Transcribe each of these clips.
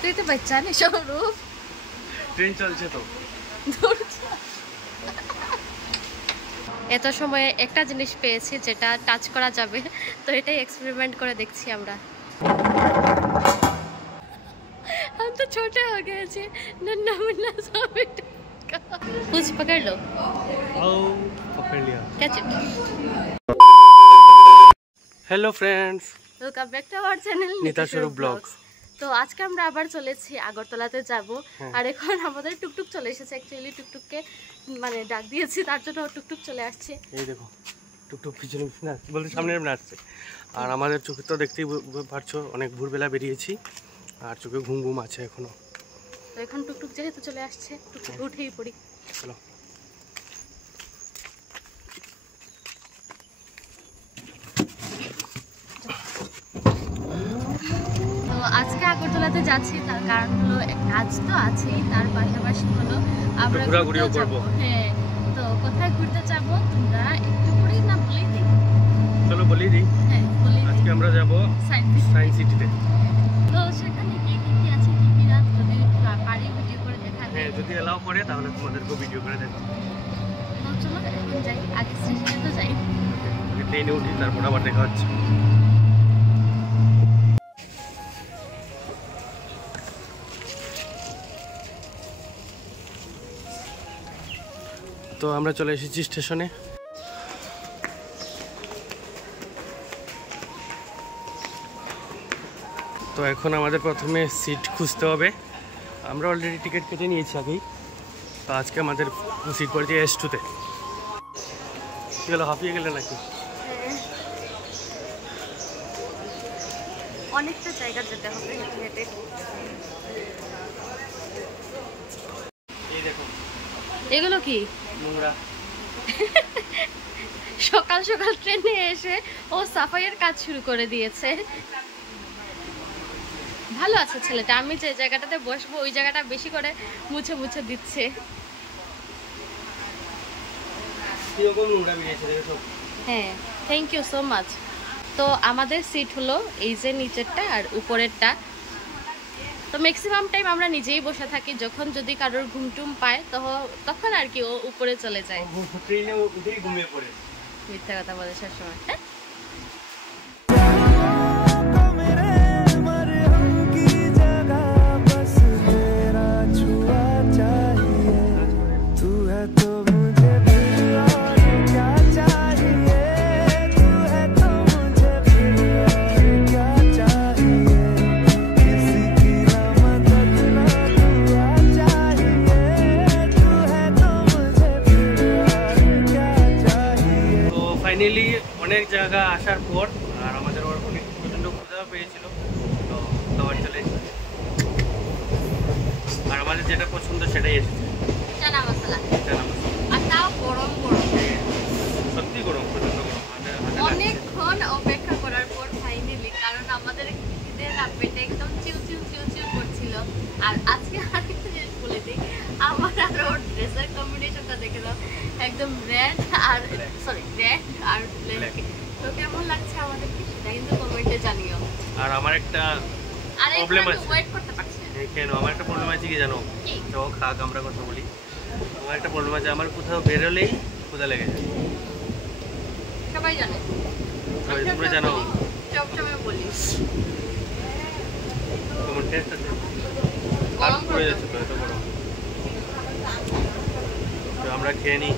তুই তো বাচ্চা নেই সৌরভ, ট্রেন চলছে তো। এত সময়ে একটা জিনিস পেয়েছি যেটা টাচ করা যাবে, তো এটাই এক্সপেরিমেন্ট করে দেখছি আমরা। हम तो छोटे हो गए थे, नन्ना मुन्ना सा बेटा कुछ पकड़ लो। पकड़ लिया। Catch it. Hello friends, welcome back to our channel Nita Swarup vlogs. তো আজকে আমরা আবার চলেছি আগরতলাতে যাব, আর এখন আমাদের টুকটুক চলে এসেছে। অ্যাকচুয়ালি টুকটুককে মানে ডাক দিয়েছি, তার জন্য টুকটুক চলে আসছে। এই দেখো টুকটুক পিছনে পিছনে আসছে, বলতে সামনে সামনে আসছে। আর আমাদের চোখে তো দেখতেই পারছো অনেক ভোরবেলা বেরিয়েছি, আর চোখে ঘুম ঘুম আছে এখনো। তো এখন টুকটুক যেহেতু চলে আসছে, টুকটুক উঠেই পড়ি। চলো। তো আজকে আগরতলাতে যাচ্ছি, তার কারণ হলো কাজ তো আছেই, তার পাশাপাশি হলো আমরা ঘোরাঘুরিও করব। হ্যাঁ, তো কোথায় ঘুরতে যাবো তোমরা একটু করেই না বলেই দিই। চলো বলি দিই। হ্যাঁ বলি। আজকে আমরা যাব সায়েন্স সিটিতে। তো সেখানে গিয়ে কি কি আছে কি কি না যদি পারি ভিডিও করে দেখাবো। হ্যাঁ, যদি এলাও করে তাহলে তোমাদেরকে ভিডিও করে দেখাবো। তো চলো এখন যাই, আগে স্টেশনে তো যাই। ট্রেনে উঠি, তারপর আবার দেখা হচ্ছে। তো আমরা চলে এসেছি স্টেশনে। তো এখন আমাদের প্রথমে সিট খুঁজতে হবে। আমরা অলরেডি টিকিট কেটে নিয়েছি আগেই। তো আজকে আমাদের সিট পড়েছে S2-তে। গেল হাঁপিয়ে গেলে নাকি? অনেকটা জায়গা যেতে হবে হেঁটে হেঁটে। এই দেখো এগুলো কি নোংরা। সকাল সকাল ট্রেনে এসে ও সাফাইয়ের কাজ শুরু করে দিয়েছে। ভালো আছে ছেলেটা, আমি যে জায়গাটাতে বসবো ওই জায়গাটা বেশি করে মুছে মুছে দিচ্ছে। হ্যাঁ, থ্যাংক ইউ সো মাচ। তো আমাদের সিট হলো এই যে নিচেরটা আর উপরেরটা। তো ম্যাক্সিমাম টাইম আমরা নিজেই বসে থাকি, যখন যদি কারোর ঘুমটুম পায় তখন আর কি ও উপরে চলে যায়। মিথ্যা কথা বলে সবসময়। হ্যাঁ, ফাইনালি অনেক জায়গা আসার পর আর আমাদের অনেক প্রচণ্ড ক্ষুধা পেয়েছিল, তো খাবার চলে এসেছে। আর আমাদের যেটা পছন্দ সেটাই এসেছে, চানা মশলা। চানা মশলা। আর তাও গরম গরম, সত্যি গরম, প্রচণ্ড গরম। অনেকক্ষণ অপেক্ষা করার পর ফাইনালি, কারণ আমাদের খিদের পেটে একদম চিউ চিউ চিউ চিউ করছিল। আর আজকে আরেকটা জিনিস বলে দিই, আমার আর ওর ড্রেসের কম্বিনেশনটা দেখে দাও, একদম রেড আর ব্ল্যাক। তো কেমন লাগছে আমাদেরকে সেটা কিন্তু কমেন্টে জানিও। আর আমার একটা প্রবলেম আছে, ওয়েট করতে পারছি না। কেন আমার একটা প্রবলেম আছে কি জানো? তো খাক আমরা কথা বলি। আমার একটা প্রবলেম আছে, আমার কোথাও বেরোলেই ক্ষুধা লেগে যায়। সবাই জানে, তোমরা জানো? সবসময় বলি তোমার টেস্ট আছে, আর পড়ে যাচ্ছে তো এত বড়। তো আমরা খেয়ে নিই।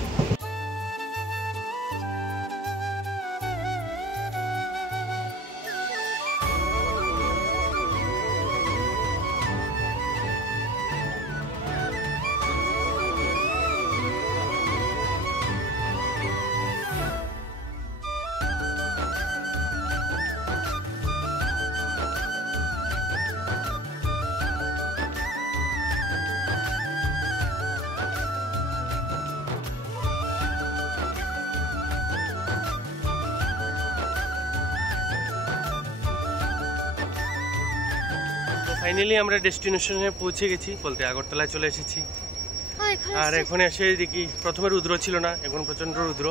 ফাইনালি আমরা ডেস্টিনেশনে পৌঁছে গেছি, বলতে আগরতলায় চলে এসেছি। আর এখন এসে দেখি প্রথমে রুদ্র ছিল না, এখন প্রচন্ড রুদ্র।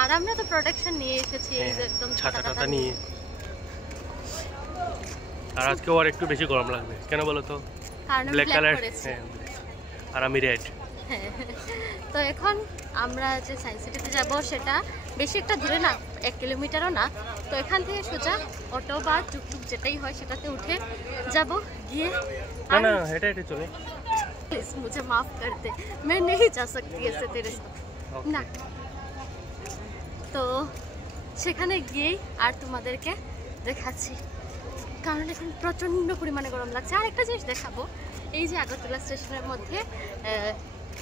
আর আমরা তো প্রোটেকশন নিয়ে এসেছি, এই যে একদম ছাতা টাতা নিয়ে। আর আজকে আর একটু বেশি গরম লাগবে, কেন বলো তো? কারণ ব্ল্যাক কালার, করেছি। হ্যাঁ, আর আমি রেড। হ্যাঁ, তো এখন আমরা যে সায়েন্স সিটিতে যাব সেটা বেশি একটা দূরে না, 1 কিলোমিটারও না। তো এখান থেকে সোজা অটো বা টুকটুক যেটাই হয় সেটাতে উঠে যাব, গিয়ে না না, হেঁটে হেঁটে চলে। प्लीज मुझे माफ कर दे, मैं नहीं जा सकती ऐसे तेरे साथ না। তো সেখানে গিয়ে আর তোমাদেরকে দেখাচ্ছি, কারণ এখন প্রচণ্ড পরিমাণে গরম লাগছে। আর একটা জিনিস দেখাবো, এই যে আগরতলা স্টেশনের মধ্যে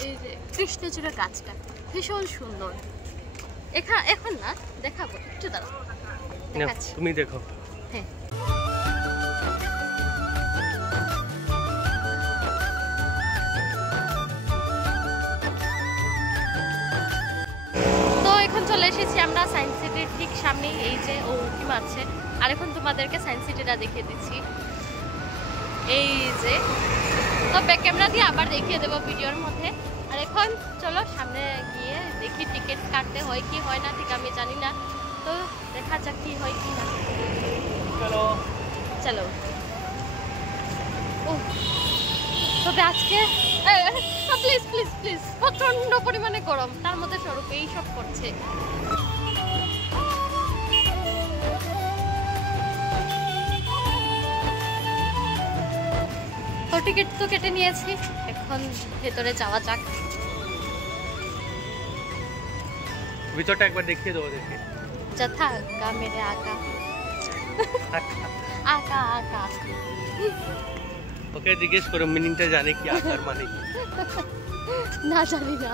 এই যে কৃষ্ণচূড়া গাছটা ভীষণ সুন্দর। এখন না দেখাবো, একটু দাঁড়াও দেখাচ্ছি। তুমি দেখো। হ্যাঁ, তো এখন চলে এসেছি আমরা সায়েন্স সিটির ঠিক সামনে। এই যে ও উঁকি মারছে, আর এখন তোমাদেরকে সায়েন্স সিটিটা দেখিয়ে দিচ্ছি। এই যে, তো ব্যাক ক্যামেরা দিয়ে আবার দেখিয়ে দেবো ভিডিওর মধ্যে। আর এখন চলো সামনে গিয়ে দেখি টিকিট কাটতে হয় কি হয় না, ঠিক আমি জানি না। তো দেখা যাক কি হয় কি না। চলো চলো। ও তবে আজকে প্লিজ প্লিজ প্লিজ, প্রচন্ড পরিমাণে গরম, তার মধ্যে স্বরূপ এই সব করছে। তো টিকিট তো কেটে নিয়েছি, এখন ভেতরে যাওয়া যাক। ভিতরটা একবার দেখিয়ে দেবো, দেখি। যথা গা মেরে আকা আকা আকা। ওকে জিজ্ঞেস করো মিনিংটা জানে কি আকার মানে কি? না জানি না।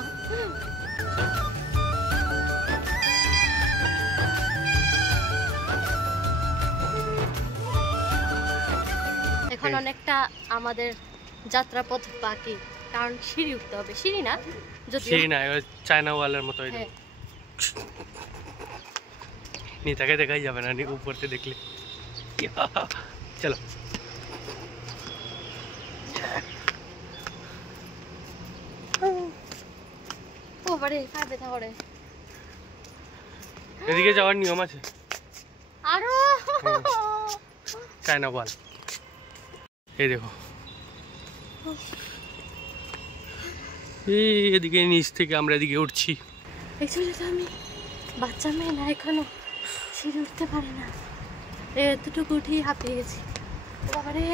এখন অনেকটা আমাদের যাত্রাপথ বাকি, কারণ সিঁড়ি উঠতে হবে। সিঁড়ি না, যদিও সেই না, চায়না ওয়ালের মতো। হ্যাঁ। নিতাকে দেখাই যাবে না উপর থেকে দেখলে। চলো ও বারে কার ব্যথা করে। এদিকে যাওয়ার নিয়ম আছে, আরো চায়না ওয়াল। এই দেখো, এদিকে নিচ থেকে আমরা এদিকে উঠছি। অ্যাকচুয়ালি তো আমি বাচ্চা মেয়ে না, এখনো সিঁড়ি উঠতে পারি না। এতটুকু উঠেই হাঁপিয়ে গেছি। বাবারে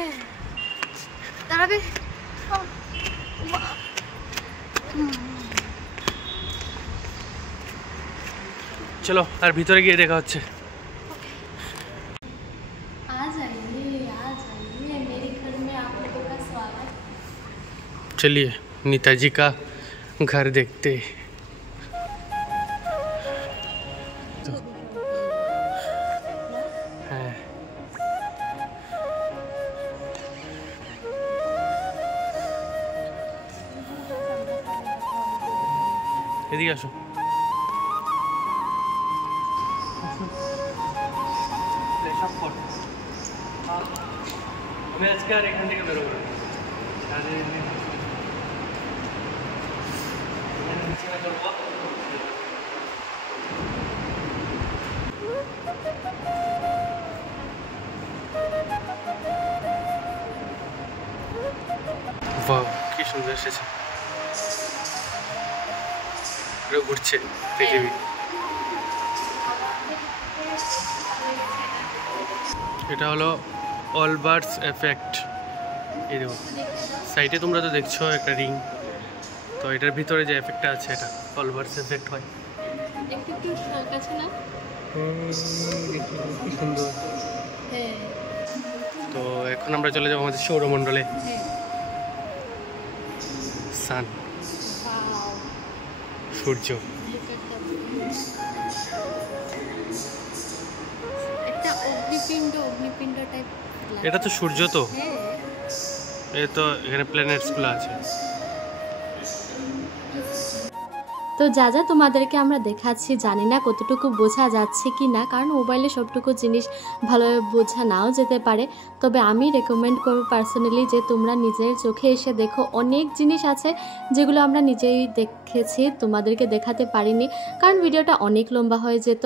দাঁড়াবে। চলো আর ভিতরে গিয়ে দেখা হচ্ছে। चलिए नेताजी का घर देखते। হ্যাঁ, এদিকে আসো। আমি আজকে আর এখান থেকে বেরোবো না। বাহ, কি সুন্দর এসেছে, ঘুরছে পৃথিবী। এটা হলো অলবার্টস এফেক্ট। এই দেখো সাইডে তোমরা তো দেখছো একটা রিং, তো এটার ভিতরে যে এফেক্টটা আছে এটা অলবার্টস এফেক্ট হয়। একটু কাছে না, কি সুন্দর। তো এখন আমরা চলে যাবো আমাদের সৌরমণ্ডলে। সান, সূর্য। একটা অগ্নিপিণ্ড টাইপ। এটা তো সূর্য, তো এই তো এখানে প্ল্যানেটস গুলো আছে। তো যা যা তোমাদেরকে আমরা দেখাচ্ছি জানি না কতটুকু বোঝা যাচ্ছে কি না, কারণ মোবাইলে সবটুকু জিনিস ভালোভাবে বোঝা নাও যেতে পারে। তবে আমি রেকমেন্ড করব পার্সোনালি যে তোমরা নিজের চোখে এসে দেখো। অনেক জিনিস আছে যেগুলো আমরা নিজেই দেখেছি, তোমাদেরকে দেখাতে পারিনি কারণ ভিডিওটা অনেক লম্বা হয়ে যেত।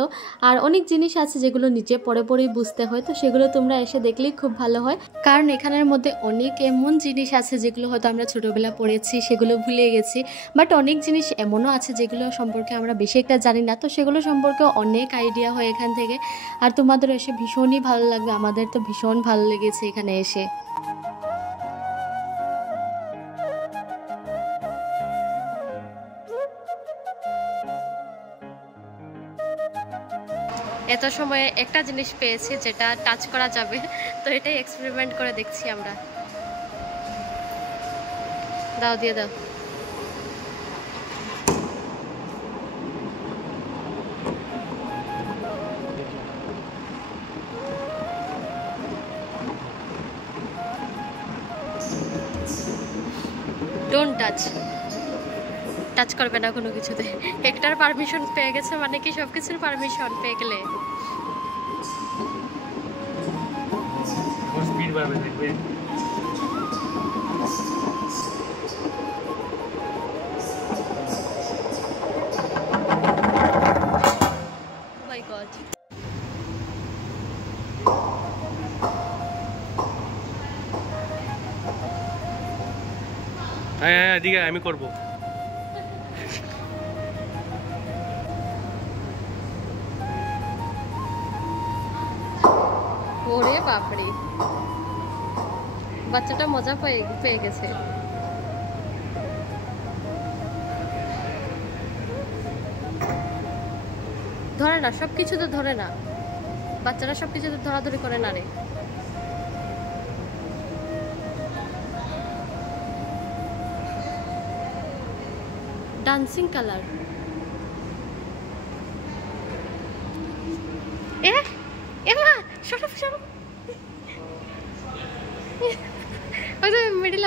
আর অনেক জিনিস আছে যেগুলো নিজে পরে পরেই বুঝতে হয়, তো সেগুলো তোমরা এসে দেখলেই খুব ভালো হয়। কারণ এখানের মধ্যে অনেক এমন জিনিস আছে যেগুলো হয়তো আমরা ছোটোবেলা পড়েছি, সেগুলো ভুলে গেছি। বাট অনেক জিনিস এমনও আছে যেগুলো সম্পর্কে আমরা বেশি একটা জানি না, তো সেগুলো সম্পর্কে অনেক আইডিয়া হয় এখান থেকে। আর তোমাদের এসে ভীষণই ভালো লাগবে, আমাদের তো ভীষণ ভালো লেগেছে এখানে এসে। এত সময়ে একটা জিনিস পেয়েছি যেটা টাচ করা যাবে, তো এটাই এক্সপেরিমেন্ট করে দেখছি আমরা। দাও, দিয়ে দাও। ডোন্ট টাচ করবে না কোনো কিছুতে। একটার পারমিশন পেয়ে গেছে মানে কি সব কিছুর পারমিশন পেয়ে গেলে স্পিড বাড়বে, দেখবে। মাই গড। হ্যাঁ হ্যাঁ, এদিকে আমি করবো। ওরে বাপরে, বাচ্চাটা মজা পেয়ে গেছে। ধরে না, সবকিছু তো ধরে না, বাচ্চারা সবকিছু তো ধরাধরি করে না রে। Dancing colour. এমা সরো সরো। ওই যে মিডিল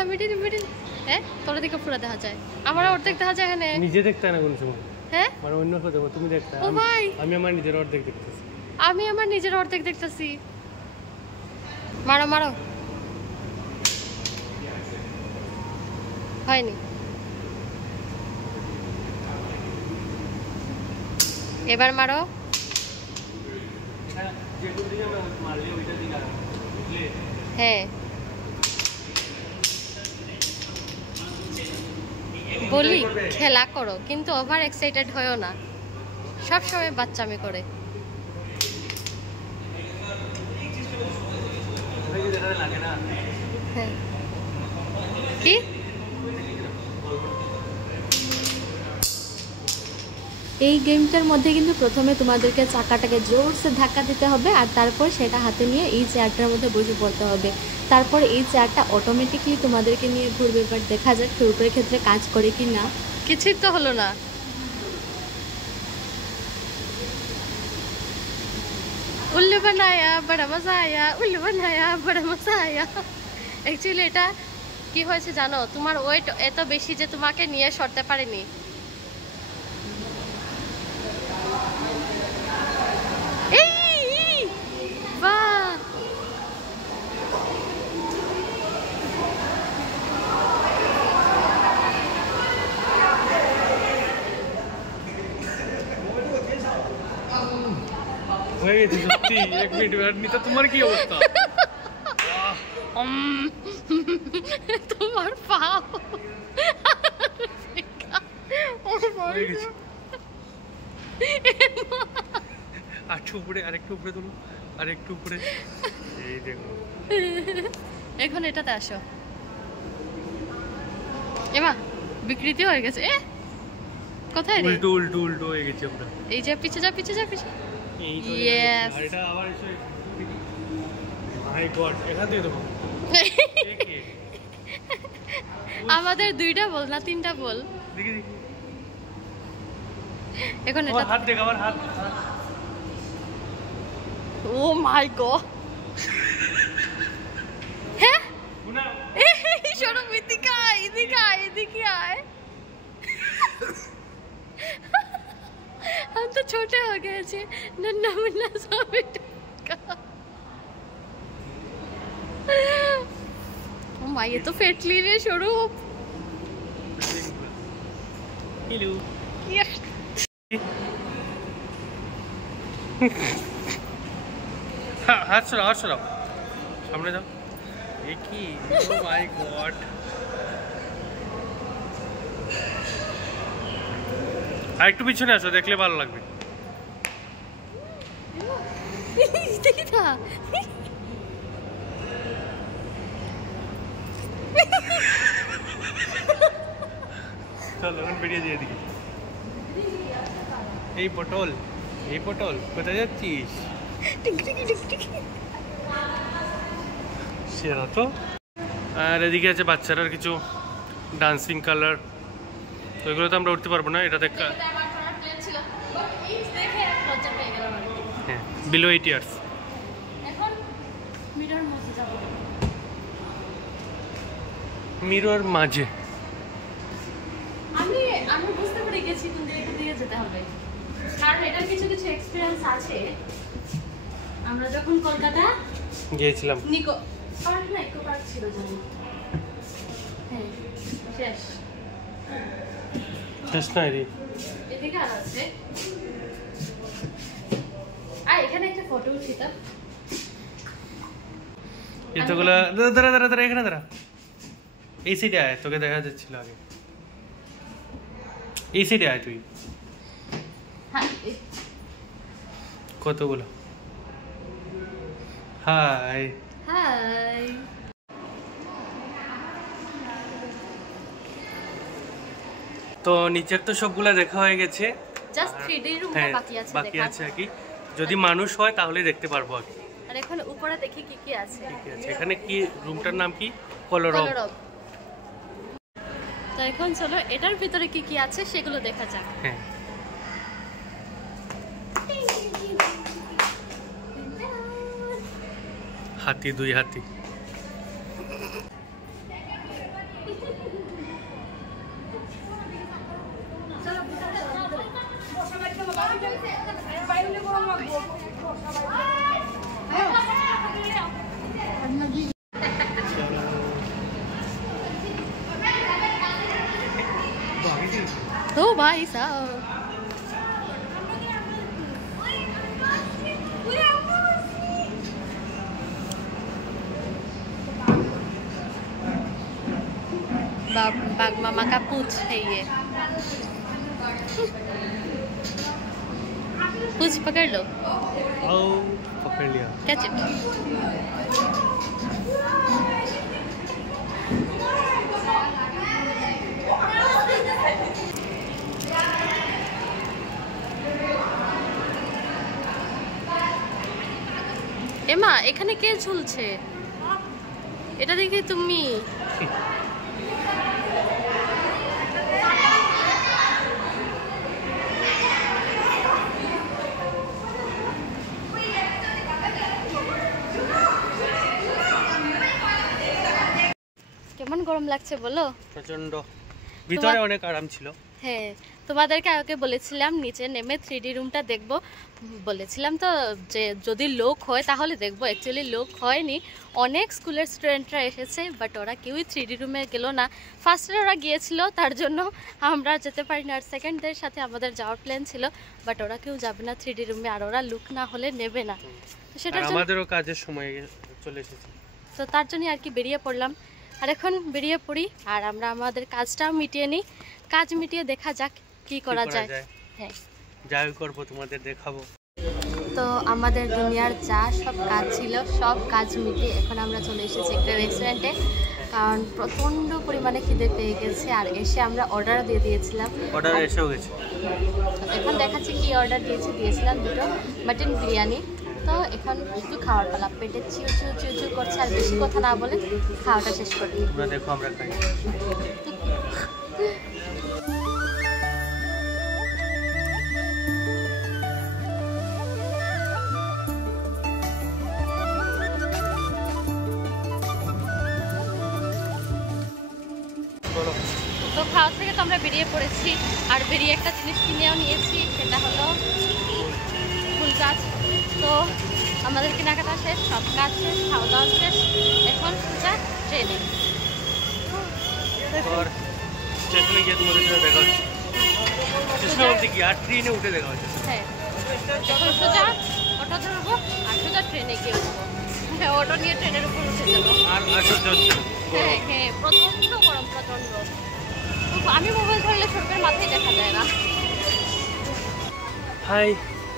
হ্যাঁ, তোর দিকে পুরো দেখা যায়, আমার অর্ধেক দেখা যায় এখানে। নিজে দেখতে না কোনো সময়, হ্যাঁ মানে অন্য কেউ দেখো, তুমি দেখতে। ও ভাই, আমি আমার নিজের অর্ধেক দেখতেছি। আমি আমার নিজের অর্ধেক দেখতেছি। মারো মারো, হয়নি। এবার মারো। হ্যাঁ বলি খেলা করো, কিন্তু ওভার এক্সাইটেড হয়েও না, সবসময় বাচ্চামি করে। হ্যাঁ কি এই গেমটার মধ্যে কিন্তু প্রথমে তোমাদেরকে চাকাটাকে জোরসে ধাক্কা দিতে হবে, আর তারপর সেটা হাতে নিয়ে এই চেয়ারটার মধ্যে বসে পড়তে হবে। তারপর এই চেয়ারটা অটোমেটিকলি তোমাদেরকে নিয়ে ঘুরবে। বাট দেখা যাক ফ্লুটের ক্ষেত্রে কাজ করে কি না। কিছুই তো হলো না। উল্লু বানায়া বড়া মজা আয়া, উল্লু বানায়া বড়া মজা আয়া। অ্যাকচুয়ালি এটা কি হয়েছে জানো, তোমার ওয়েট এত বেশি যে তোমাকে নিয়ে সরতে পারেনি। হয়ে গেছে সত্যি। 1 মিনিট ওয়েট নিতে। তোমার কি অবস্থা? তোমার পাও হয়ে গেছে। আরেকটু উপরে, আরেকটু উপরে তুলো, আরেকটু উপরে। এই দেখো, এখন এটাতে আসো। এমা বিকৃতি হয়ে গেছে। কোথায় রে? উল্টো উল্টো উল্টো হয়ে গেছে আমরা। এই যে পিছে যা পিছে যা পিছে। এই তো ইয়েস। আর এটা আবার এসে মাই গড, এখান থেকে দেখো। আমাদের 2টা বল না 3টা বল। দেখি দেখি। এখন এটা হাত দেখ, আমার হাত। ও মাই গড। হ্যাঁ এই শোনো, এদিকে আয়, এদিকে আয়, এদিকে আয়। छोटे हो गए छे नन्ना मुन्ना सा बेटा ओ माय ये तो फेटली रे स्वरूप हेलो हाथ चलाओ सामने जाओ एक ही ओ माय गॉड আর একটু পিছনে আসো দেখলে ভালো লাগবে देखी था চল এখন বেরিয়ে যাই এদিকে এই পটল কোথায় যাচ্ছিস সেরা তো আর এদিকে আছে বাচ্চারার কিছু ডান্সিং কালার তো এগুলো তো আমরা উঠতে পারবো না এটা দেখ হ্যাঁ বিলো 8 ইয়ার্স মিরর মাঝে আমি বুঝতে পেরে গেছি কোন দিকে যেতে হবে কারণ এটার কিছু এক্সপেরিয়েন্স আছে আমরা যখন কলকাতা গিয়েছিলাম নিকো পার্ক না ইকো পার্ক ছিল জানি হ্যাঁ শেষ না রে এদিকে আর আছে এখানে একটা ফটো উঠি তো এতগুলা দাঁড়া এখানে দাঁড়া এই সাইডে আয় তোকে দেখা যাচ্ছিল আগে এই সাইডে আয় তুই কতগুলো হাই তো নিচের তো সবগুলা দেখা হয়ে গেছে জাস্ট 3D রুমটা বাকি আছে আর কি যদি মানুষ হয় তাহলে দেখতে পারবো আর কি আর এখন উপরে দেখি কি আছে এখানে কি রুমটার নাম কি কলরব তো এখন চলো এটার ভিতরে কি আছে সেগুলো দেখা যাক হ্যাঁ হাতি দুই হাতি तो भाई साहब बाग मामा का पूछ है ये पूछ पकड़ लो पकड़ लिया कैच इट এমা এখানে কে ঝুলছে এটা দেখে তুমি কেমন গরম লাগছে বলো প্রচন্ড ভিতরে অনেক আরাম ছিল হ্যাঁ তোমাদেরকে আগে বলেছিলাম নিচে নেমে 3D রুমটা দেখব বলেছিলাম তো যে যদি লোক হয় তাহলে দেখব অ্যাকচুয়ালি লোক হয়নি অনেক স্কুলের স্টুডেন্টরা এসেছে বাট ওরা কেউই 3D রুমে গেল না ফার্স্টে ওরা গিয়েছিল তার জন্য আমরা যেতে পারি না আর সেকেন্ডদের সাথে আমাদের যাওয়ার প্ল্যান ছিল বাট ওরা কেউ যাবে না 3D রুমে আর ওরা লুক না হলে নেবে না সেটা আমাদেরও কাজের সময় চলে এসেছে তো তার জন্য আর কি বেরিয়ে পড়লাম আর এখন বেরিয়ে পড়ি আর আমরা আমাদের কাজটাও মিটিয়ে নিই কাজ মিটিয়ে দেখা যাক কি করা যায় হ্যাঁ যাই করব তোমাদের দেখাবো তো আমাদের দুনিয়ার যা সব কাজ ছিল সব কাজ মিটিয়ে এখন আমরা চলে এসেছি একটা রেস্টুরেন্টে কারণ প্রচণ্ড পরিমাণে খিদে পেয়ে গেছে আর এসে আমরা অর্ডার দিয়ে দিয়েছিলাম অর্ডার এসেও গেছে এখন দেখাচ্ছি কি অর্ডার দিয়েছিলাম দুটো মাটন বিরিয়ানি তো এখন একটু খাওয়ার পালা পেটে চিউ চিউ চিউ চিউ করছে আর বেশি কথা না বলে খাওয়াটা শেষ করি তোমরা দেখো আমরা খাই তো খাওয়া থেকে তো আমরা বেরিয়ে পড়েছি, আর বেরিয়ে একটা জিনিস কিনেও নিয়েছি, সেটা হলো ফুল গাছ। তো আমাদের কেনাকাটা শেষ, সব কাজ শেষ, খাওয়া দাওয়া শেষ, এখন সোজা ট্রেনে। আর স্টেশনে গিয়ে তোমাদের সাথে দেখা হচ্ছে। স্টেশনে বলতে কি আর ট্রেনে উঠে দেখা হচ্ছে। হ্যাঁ, এখন সোজা অটো ধরবো আর সোজা ট্রেনে গিয়ে উঠবো। হ্যাঁ, অটো নিয়ে ট্রেনের উপর উঠে যাবো। আর সহ্য হচ্ছে না। হ্যাঁ হ্যাঁ, প্রচণ্ড গরম, প্রচণ্ড। আমি মোবাইল ধরলে সরকার মাথায় দেখা যায় না। হাই,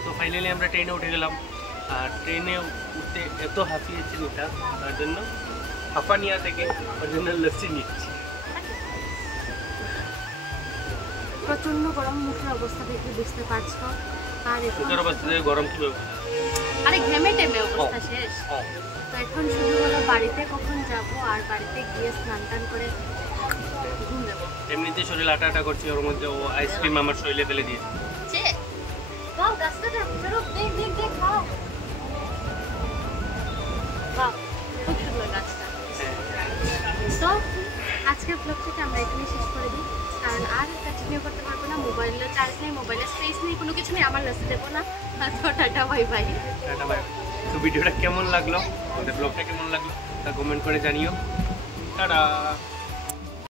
তো ফাইনালি আমরা ট্রেনে উঠে গেলাম। আর ট্রেনে উঠতে এত হাঁপিয়েছি নিতা, তার জন্য হাঁপানিয়া থেকে অরিজিনাল লস্যি নিচ্ছি। প্রচণ্ড গরম, মুখের অবস্থা দেখে বুঝতে পারছো। আর মুখের অবস্থা থেকে গরম কীভাবে? আরে ঘেমে টেমে অবস্থা শেষ। তো এখন শুধু হলো বাড়িতে কখন যাব, আর বাড়িতে গিয়ে স্নান টান করে ঘুম দেবো। এমনিতে শরীর আটা আটা করছি, ওর মধ্যে ও আইসক্রিম আমার শরীরে ফেলে দিয়েছে। বাহ, গাছটা চলো, দেখ দেখ দেখ, বাহ বাহ, খুব সুন্দর গাছটা। তো আজকের ব্লগটাকে আমরা এখানে শেষ করে দিই, কারণ আর কন্টিনিউ করতে পারবো না। মোবাইলের চার্জ নেই, মোবাইলের স্পেস নেই, কোনো কিছু নেই, আমার লাসে দেবো না। তো tata, bye bye. Tata bye. তো ভিডিওটা কেমন লাগলো, আমাদের ব্লগটা কেমন লাগলো তা কমেন্ট করে জানিও। টাটা।